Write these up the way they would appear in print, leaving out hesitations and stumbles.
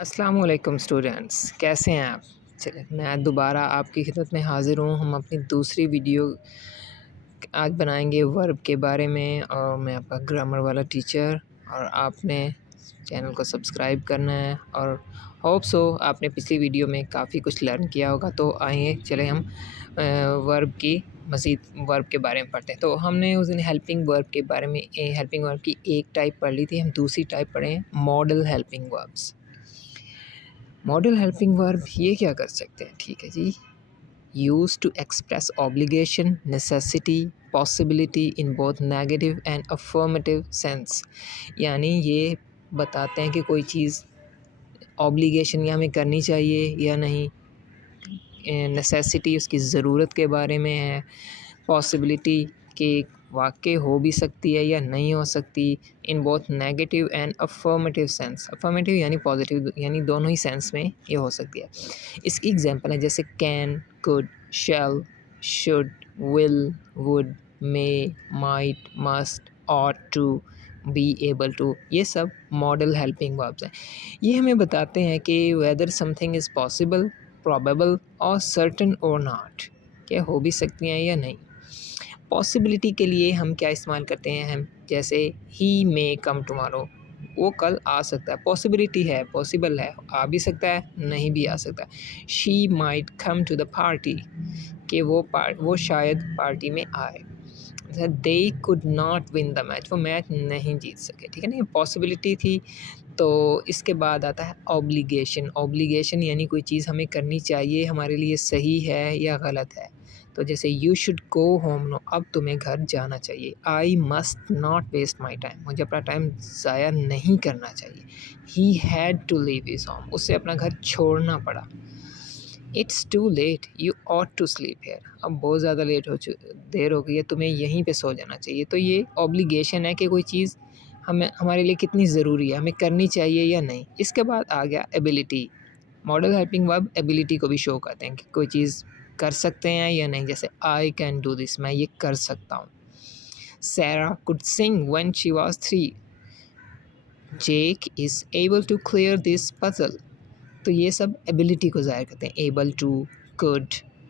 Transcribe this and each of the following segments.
अस्सलाम वालेकुम स्टूडेंट्स, कैसे हैं आप? चलिए मैं दोबारा आपकी खिदमत में हाज़िर हूँ। हम अपनी दूसरी वीडियो आज बनाएंगे वर्ब के बारे में और मैं आपका ग्रामर वाला टीचर और आपने चैनल को सब्सक्राइब करना है और होप सो आपने पिछली वीडियो में काफ़ी कुछ लर्न किया होगा। तो आइए चले हम वर्ब की मज़ीद वर्ब के बारे में पढ़ते हैं। तो हमने उस दिन हेल्पिंग वर्ब के बारे में हेल्पिंग वर्ब की एक टाइप पढ़ ली थी। हम दूसरी टाइप पढ़े हैं modal helping verbs. Modal helping verb ये क्या कर सकते हैं? ठीक है जी, use to express obligation, necessity, possibility in both negative and affirmative sense. यानी ये बताते हैं कि कोई चीज़ ऑब्लिगेशन या हमें करनी चाहिए या नहीं, नेसेसिटी उसकी ज़रूरत के बारे में है, पॉसिबिलिटी कि वाक़ई हो भी सकती है या नहीं हो सकती, इन both negative and affirmative sense. Affirmative यानी पॉजिटिव, यानी दोनों ही सेंस में ये हो सकती है। इसकी एग्जांपल है जैसे can, could, shall, should, will, would, may, might, must, ought to, be able to. ये सब मॉडल हेल्पिंग वर्ब्स हैं। ये हमें बताते हैं कि whether something is possible, probable और सर्टेन और नॉट, क्या हो भी सकती हैं या नहीं। पॉसिबिलिटी के लिए हम क्या इस्तेमाल करते हैं, हम जैसे ही मे कम टुमारो, वो कल आ सकता है, पॉसिबिलिटी है, पॉसिबल है, आ भी सकता है, नहीं भी आ सकता। She might come to the party, कि वो शायद पार्टी में आए। They could not win the match, वो मैच नहीं जीत सके। ठीक है ना, ये पॉसिबिलिटी थी। तो इसके बाद आता है ऑब्लिगेशन। ऑब्लिगेशन यानी कोई चीज़ हमें करनी चाहिए, हमारे लिए सही है या गलत है। तो जैसे you should go home no, अब तुम्हें घर जाना चाहिए। I must not waste my time, मुझे अपना टाइम ज़ाया नहीं करना चाहिए। He had to leave his home, उसे अपना घर छोड़ना पड़ा। It's too late, you ought to sleep here, अब बहुत ज़्यादा देर हो गई है, तुम्हें यहीं पे सो जाना चाहिए। तो ये ऑब्लिगेशन है कि कोई चीज़ हमें हमारे लिए कितनी ज़रूरी है, हमें करनी चाहिए या नहीं। इसके बाद आ गया ability. Model helping verb ability को भी शो करते हैं कि कोई चीज़ कर सकते हैं या नहीं। जैसे आई कैन डू दिस, मैं ये कर सकता हूँ। Sara could sing when she was 3। Jake is able to clear this puzzle. तो ये सब एबिलिटी को ज़ाहिर करते हैं, एबल टू, कुड,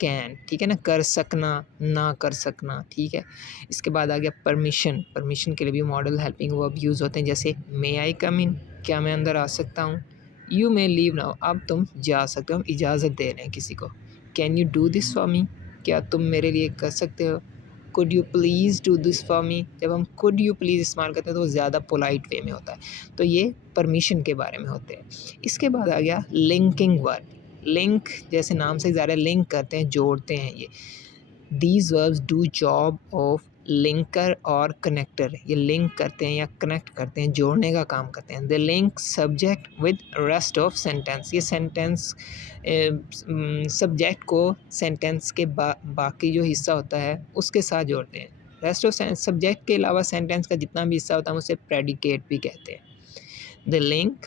कैन। ठीक है ना, कर सकना, ना कर सकना। ठीक है, इसके बाद आ गया परमिशन। परमिशन के लिए भी मॉडल हेल्पिंग वर्ब यूज़ होते हैं। जैसे मे आई कम इन, क्या मैं अंदर आ सकता हूँ। यू मे लीव नाउ, अब तुम जा सकते हो, हम इजाज़त दे रहे हैं किसी को। Can you do this for me, क्या तुम मेरे लिए कर सकते हो। Could you please do this for me, जब हम कुड यू प्लीज़ इस्तेमाल करते हैं तो वो ज़्यादा पोलाइट वे में होता है। तो ये परमिशन के बारे में होते हैं। इसके बाद आ गया लिंकिंग वर्ब। लिंक जैसे नाम से ज़्यादा लिंक करते हैं, जोड़ते हैं। ये these verbs do job of linker और कनेक्टर, ये लिंक करते हैं या कनेक्ट करते हैं, जोड़ने का काम करते हैं। The link subject with rest of sentence, ये सेंटेंस सब्जेक्ट को सेंटेंस के बाकी जो हिस्सा होता है उसके साथ जोड़ते हैं। रेस्ट ऑफ सब्जेक्ट के अलावा सेंटेंस का जितना भी हिस्सा होता है उसे प्रेडिकेट भी कहते हैं। The link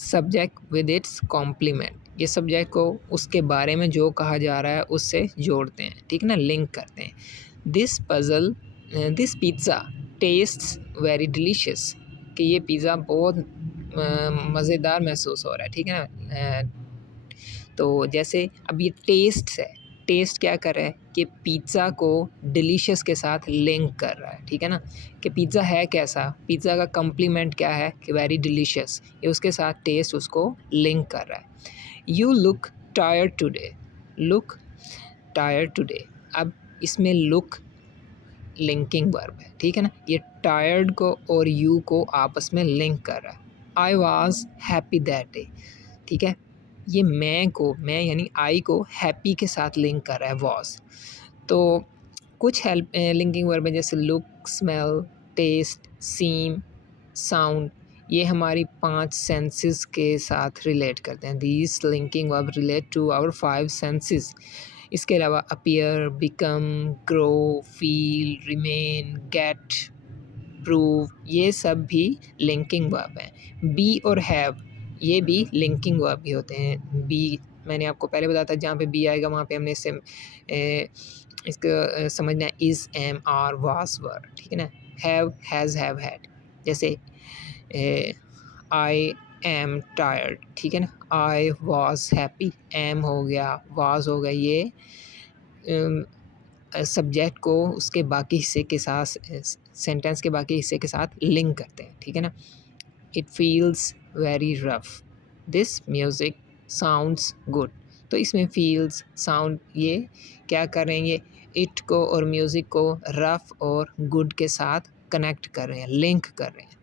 subject with its complement, ये सब्जेक्ट को उसके बारे में जो कहा जा रहा है उससे जोड़ते हैं। ठीक है ना, लिंक करते हैं। This puzzle, this pizza tests very delicious, कि ये पिज़्ज़ा बहुत मज़ेदार महसूस हो रहा है। ठीक है ना, तो जैसे अब ये टेस्ट है, टेस्ट क्या कर रहा है कि पिज़्ज़ा को डिलीशियस के साथ लिंक कर रहा है। ठीक है ना, कि पिज़्ज़ा है कैसा, पिज़्ज़ा का कम्प्लीमेंट क्या है कि वेरी डिलीशियस, ये उसके साथ टेस्ट उसको लिंक कर रहा है। You look tired today, look tired today, अब इसमें लुक लिंकिंग वर्ब है। ठीक है ना, ये टायर्ड को और यू को आपस में लिंक कर रहा है। I was happy that day, ठीक है, ये मैं यानी आई को हैप्पी के साथ लिंक कर रहा है, वॉज। तो कुछ हेल्प लिंकिंग वर्ब है जैसे look, smell, taste, seem, sound, ये हमारी 5 सेंसेस के साथ रिलेट करते हैं। These linking verb relate to our 5 senses. इसके अलावा appear, become, grow, feel, remain, get, prove, ये सब भी लिंकिंग वर्ब हैं। बी और हैव, ये भी लिंकिंग वर्ब भी होते हैं। बी मैंने आपको पहले बताया था, जहाँ पे बी आएगा वहाँ पे हमने इसको समझना है इज़, एम, आर, वाज, वर। ठीक है ना, हैव, हैज़, हैव, हैड। जैसे आई एम टायर्ड, ठीक है ना। आई वॉज हैप्पी, एम हो गया, वाज हो गया, ये सब्जेक्ट को उसके बाकी हिस्से के साथ, सेंटेंस के बाकी हिस्से के साथ लिंक करते हैं, ठीक है ना। It feels very rough, this music sounds good. तो इसमें फील्स, साउंड, ये क्या करेंगे, इट को और म्यूज़िक को रफ और गुड के साथ कनेक्ट कर रहे हैं, लिंक कर रहे हैं।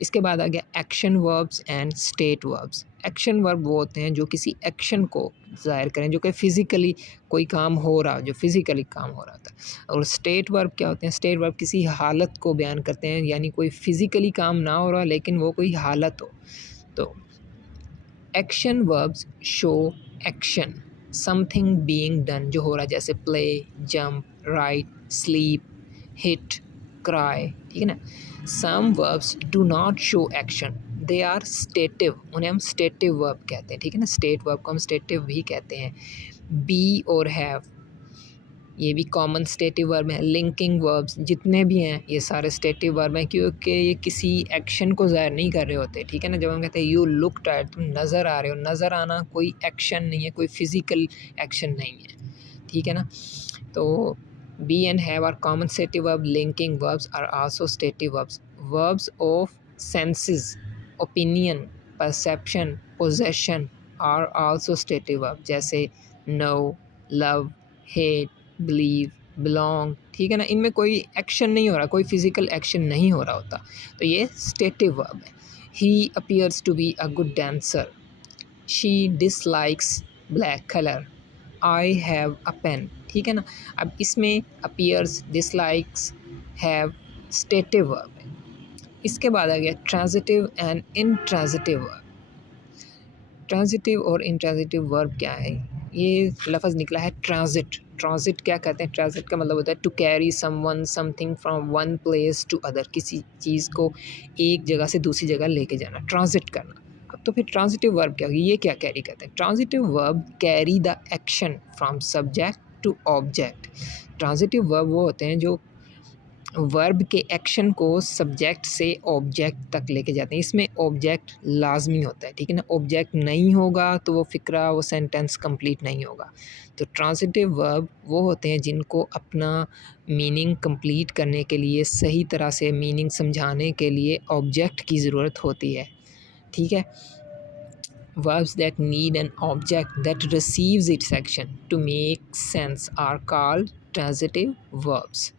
इसके बाद आ गया action verbs and state verbs. Action verb वो होते हैं जो किसी एक्शन को ज़ाहिर करें, जो कि फ़िज़िकली कोई काम हो रहा, जो फ़िज़िकली काम हो रहा था। और स्टेट वर्ब क्या होते हैं, स्टेट वर्ब किसी हालत को बयान करते हैं, यानी कोई फ़िज़िकली काम ना हो रहा लेकिन वो कोई हालत हो। तो action verbs show action, something being done, जो हो रहा है, जैसे play, jump, write, sleep, hit, cry, ठीक है ना। Some verbs do not show action, they are stative, उन्हें हम स्टेटिव वर्ब कहते हैं, ठीक है ना। स्टेट वर्ब को हम स्टेटिव भी कहते हैं। बी और हैव, ये भी कॉमन स्टेटिव वर्ब हैं। लिंकिंग वर्ब्स जितने भी हैं ये सारे स्टेटिव वर्ब हैं, क्योंकि ये किसी एक्शन को ज़ाहिर नहीं कर रहे होते, ठीक है ना। जब हम कहते हैं यू लुक टायर्ड, तुम नज़र आ रहे हो, नज़र आना कोई एक्शन नहीं है, कोई फिज़िकल एक्शन नहीं है, ठीक है ना। तो be and have are common stative verb, linking verbs are also stative verbs. Verbs of senses, opinion, perception, possession are also stative verb, जैसे know, love, hate, believe, belong, ठीक है ना। इनमें कोई एक्शन नहीं हो रहा, कोई फिजिकल एक्शन नहीं हो रहा होता, तो ये स्टेटिव वर्ब है। He appears to be a good dancer, she dislikes black colour, I have a pen, ठीक है ना। अब इसमें appears, dislikes, have stative verb है। इसके बाद आ गया transitive and intransitive verb. Transitive और इंट्रांजिटिव वर्ब क्या है, ये लफ्ज़ निकला है ट्रांजिट। ट्रांजिट क्या कहते हैं, ट्रांजिट का मतलब होता है to carry someone something from one place to other, किसी चीज़ को एक जगह से दूसरी जगह लेके जाना, ट्रांजिट करना। अब तो फिर ट्रांजिटिव वर्ब क्या होगी, ये क्या कैरी करते हैं। Transitive verb carry the action from subject to object. Transitive verb वो होते हैं जो वर्ब के एक्शन को सब्जेक्ट से ऑब्जेक्ट तक लेके जाते हैं। इसमें ऑब्जेक्ट लाजमी होता है, ठीक है ना। ऑब्जेक्ट नहीं होगा तो वो फ़िक्रा, वो सेंटेंस कंप्लीट नहीं होगा। तो ट्रांजिटिव वर्ब वो होते हैं जिनको अपना मीनिंग कंप्लीट करने के लिए, सही तरह से मीनिंग समझाने के लिए ऑब्जेक्ट की ज़रूरत होती है, ठीक है। Verbs that need an object that receives its action to make sense are called transitive verbs.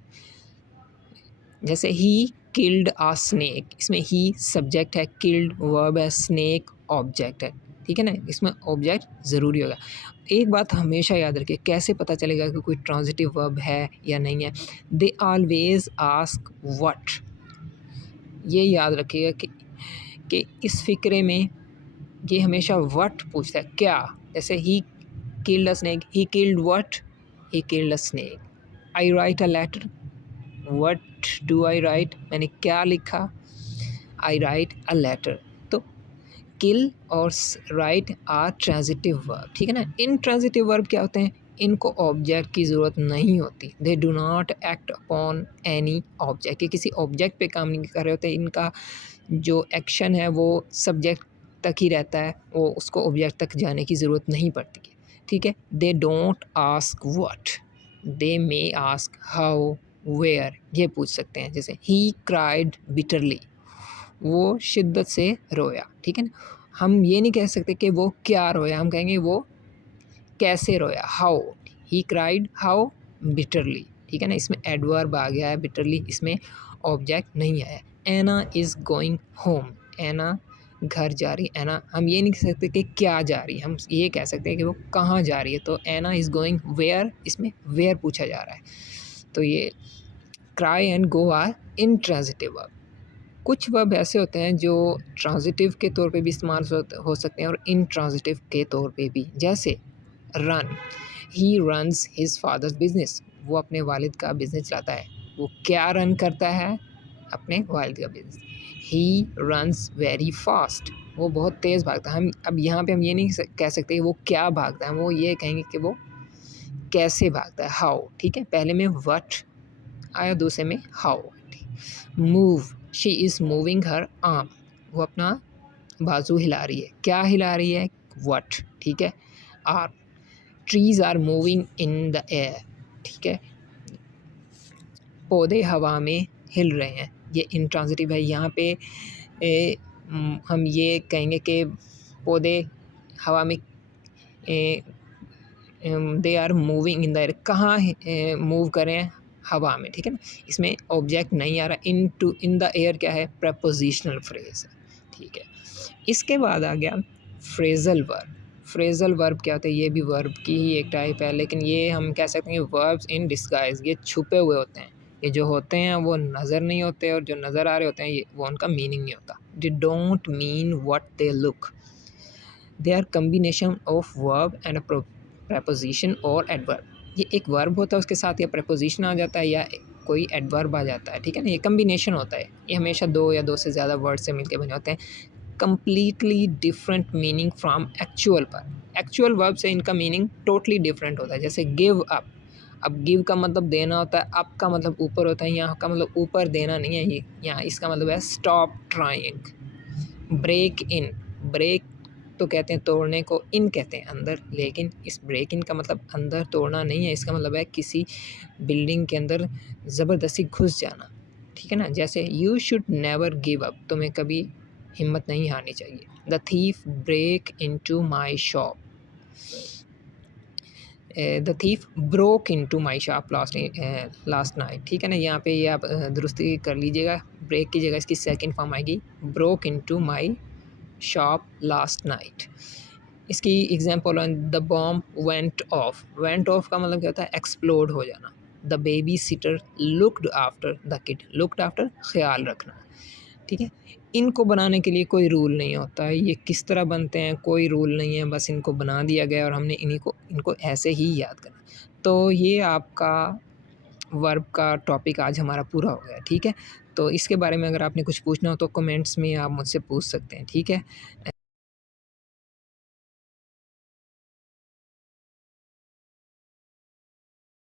जैसे ही किल्ड आ स्नेक, इसमें ही सब्जेक्ट है, किल्ड वर्ब है, स्नेक ऑब्जेक्ट है, ठीक है ना। इसमें ऑब्जेक्ट ज़रूरी होगा। एक बात हमेशा याद रखिए, कैसे पता चलेगा कि कोई ट्रांजिटिव वर्ब है या नहीं है। दे ऑलवेज आस्क व्हाट, ये याद रखिएगा कि इस फ़िक्रे में ये हमेशा व्हाट पूछता है, क्या। जैसे he killed a snake, he killed what, he killed a snake. I write a letter, what do I write, मैंने क्या लिखा, आई राइट अ लेटर। तो किल और राइट आर ट्रांजिटिव वर्ब, ठीक है ना। इन ट्रांजिटिव वर्ब क्या होते हैं, इनको ऑब्जेक्ट की ज़रूरत नहीं होती, they do not act upon any object, ये किसी ऑब्जेक्ट पे काम नहीं कर रहे होते। इनका जो एक्शन है वो सब्जेक्ट तक ही रहता है, वो उसको ऑब्जेक्ट तक जाने की ज़रूरत नहीं पड़ती है, ठीक है। They don't ask what, they may ask how, where, ये पूछ सकते हैं। जैसे ही क्राइड बिटरली, वो शिद्दत से रोया, ठीक है ना। हम ये नहीं कह सकते कि वो क्या रोया, हम कहेंगे वो कैसे रोया, how, he cried how bitterly, ठीक है ना। इसमें एडवर्ब आ गया है, बिटरली इसमें ऑब्जेक्ट नहीं आया। एना इज़ गोइंग होम, एना घर जा रही है। एना हम ये नहीं कह सकते कि क्या जा रही है, हम ये कह सकते हैं कि वो कहाँ जा रही है। तो एना इज़ गोइंग वेयर, इसमें वेयर पूछा जा रहा है। तो ये cry and go are intransitive verb. कुछ वर्ब ऐसे होते हैं जो ट्रांजिटिव के तौर पे भी इस्तेमाल हो सकते हैं और इंट्रांजिटिव के तौर पे भी। जैसे run, he runs his father's business, वो अपने वालिद का बिजनेस चलाता है। वो क्या रन करता है, अपने वालिद का business. He runs very fast, वो बहुत तेज़ भागता है। हम अब यहाँ पे हम ये नहीं कह सकते कि वो क्या भागता है, वो ये कहेंगे कि वो कैसे भागता है, हाउ, ठीक है। पहले में व्हाट आया, दूसरे में how. Move, she is moving her arm, वो अपना बाजू हिला रही है, क्या हिला रही है, व्हाट, ठीक है। Are, trees are moving in the air, ठीक है, पौधे हवा में हिल रहे हैं, ये इंट्रांजिटिव है। यहाँ पे हम ये कहेंगे कि पौधे हवा में they are moving in the air, कहाँ मूव कर रहे हैं, हवा में, ठीक है ना। इसमें ऑब्जेक्ट नहीं आ रहा, इन द एयर क्या है, प्रपोजिशनल फ्रेज है, ठीक है। इसके बाद आ गया फ्रेजल वर्ब। फ्रेजल वर्ब क्या होता है, ये भी वर्ब की ही एक टाइप है, लेकिन ये हम कह सकते हैं वर्ब्स इन डिस्गाइज, ये छुपे हुए होते हैं। ये जो होते हैं वो नज़र नहीं होते, और जो नज़र आ रहे होते हैं ये वो उनका मीनिंग नहीं होता। They don't mean what they look, they are combination of verb and preposition और एडवर्ब। ये एक वर्ब होता है, उसके साथ या प्रपोजिशन आ जाता है या कोई एडवर्ब आ जाता है, ठीक है ना। ये कम्बिनेशन होता है, ये हमेशा दो या दो से ज़्यादा वर्ड से मिलके बने होते हैं। Completely different meaning from actual verb, actual verb से इनका मीनिंग टोटली डिफरेंट होता है। जैसे गिव अप, अब गिव का मतलब देना होता है, अप का मतलब ऊपर होता है, यहाँ का मतलब ऊपर देना नहीं है, ये यहाँ इसका मतलब है stop trying. Break in, break तो कहते हैं तोड़ने को, इन कहते हैं अंदर, लेकिन इस ब्रेक इन का मतलब अंदर तोड़ना नहीं है, इसका मतलब है किसी बिल्डिंग के अंदर ज़बरदस्ती घुस जाना, ठीक है ना। जैसे you should never give up, तुम्हें कभी हिम्मत नहीं हारनी चाहिए। The thief break into my shop, the thief broke into my shop last night, ठीक है ना। यहाँ पे ये आप दुरुस्ती कर लीजिएगा, ब्रेक की जगह इसकी सेकंड फॉर्म आएगी broke into my shop last night. इसकी एग्जाम्पल है the bomb went of, went of का मतलब क्या होता है, एक्सप्लोड हो जाना। The baby sitter looked after the kid, looked after ख्याल रखना, ठीक है। इनको बनाने के लिए कोई रूल नहीं होता है, ये किस तरह बनते हैं कोई रूल नहीं है, बस इनको बना दिया गया और हमने इनको ऐसे ही याद करना। तो ये आपका वर्ब का टॉपिक आज हमारा पूरा हो गया, ठीक है। तो इसके बारे में अगर आपने कुछ पूछना हो तो कमेंट्स में आप मुझसे पूछ सकते हैं, ठीक है।